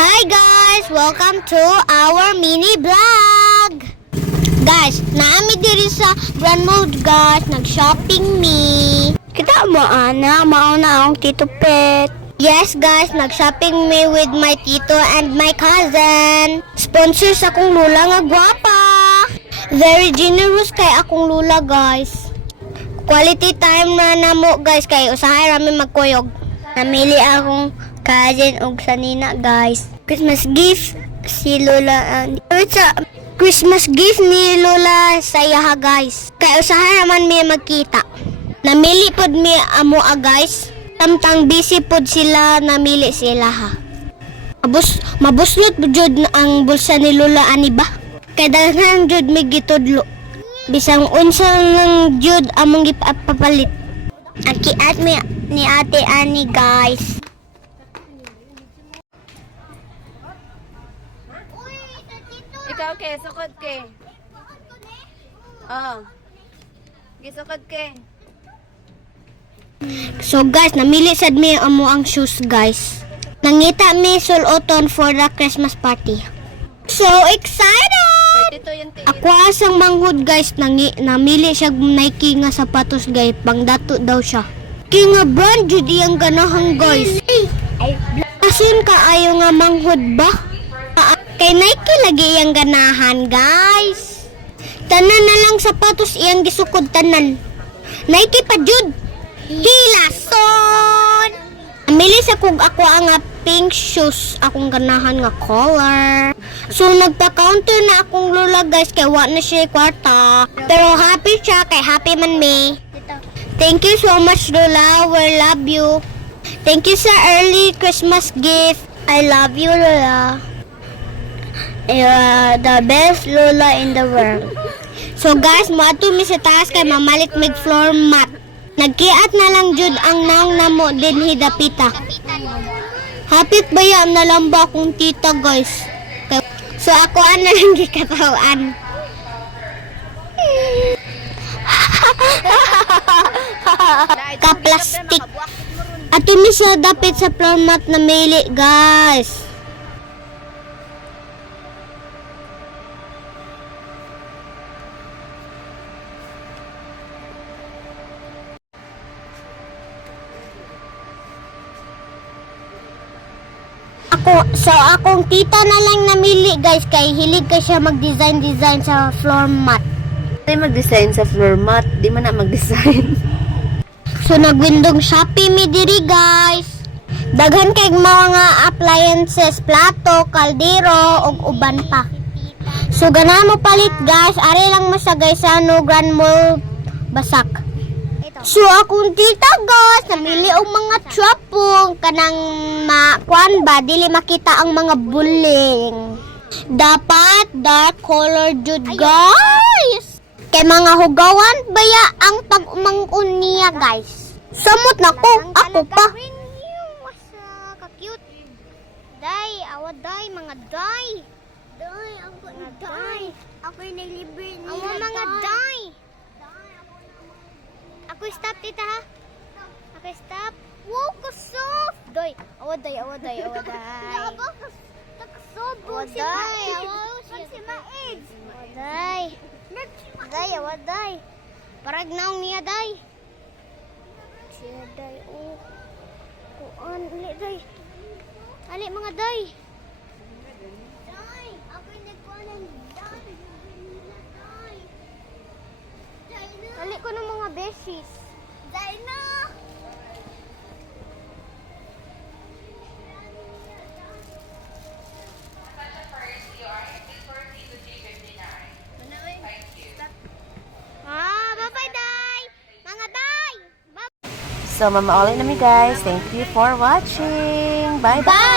Hi guys! Welcome to our mini vlog! Guys, naami diri sa Grand Mall guys, nag-shopping me. Kita mo ana, mauna akong Tito Pet. Yes guys, nag-shopping me with my tito and my cousin. Sponsor sa akong lula nga gwapa. Very generous kay akong lula guys. Quality time na namo guys kay usahay rami magkuyog. Namili akong cousin og sanina guys. Christmas gift si Lola it's a Christmas gift ni Lola sa iyaha guys. Kay usahay raman mi magkita. Namili pod mi amo guys. Samtang busy pod sila namili sila ha. Mabuslot jud ang bulsa ni Lola ani ba? Kay daghan jud mi gitudlo. Bisang unsa ng jud among gipapalit. Aki-at mi ni Ate Ani guys. Ikaw ke, sukod ke. Oh. Gisukod ke. So guys, namili sad mi amo ang shoes guys. Nangita mi suluton for the Christmas party. So excited! Dito yung tingin. Ako asang manghud guys, namili siya Nike nga sapatos guys, pang dato daw siya. Kaya nga brand jud iyang ganahang guys. Asin ka ayo nga manghud ba? Kay Nike lagi iyang ganahan guys. Tanan na lang sapatos iyang gisukod tanan. Nike pa jud. Hilason! Amili sa kog ako ang pink shoes akong ganahan nga color. So nagpa-counter na akong lula guys kay wa na siya kwarta. Pero happy siya kay happy man me. Thank you so much Lola, we love you. Thank you sa early Christmas gift. I love you Lola. You're the best Lola in the world. So guys, moadto mi sa taas kay mamalit mig floor mat. Nagkiat na lang jud ang naong namo dinhi dapita. Hapit baya na lang ba akong tita guys. So ako na lang gikatawan. Ka-plastic. At mi sa dapit sa floor mat na mili guys. Akong tita na lang namili guys kay hilig ka siya mag-design sa floor mat. Di mag-design sa floor mat, di man na mag-design. So nagwindong Shopee mi diri guys. Daghan kay mga appliances, plato, kaldero ug uban pa. So ganahan mo palit guys, ari lang mo sa guys sa Grand Mall Basak. So akong tita guys, namili og mga trapong kanang kuan ba dili makita ang mga buling. Dapat dark color jud guys. Kay mga hugawan baya ang pag-umangkon niya guys. Samot na ko, ako pa. Ka-cute. Day, awa day mga day. Day, ako na day. Ako'y naglibre niya. Awa mga day. Ako stop tita ha. Ako stop. Wow, kasof. Doy, awaday. Awaday. Awaday. Day, awaday. Parag naong niya day. Siya day. Oh. Kuan, ali day. Ali mga day. Day, ako'y nagkuhan ng day. Ali ko ng mga beshies. Day na! Bye-bye, Day! Mga Day! So, mama-all na mi guys. Thank you for watching. Bye-bye.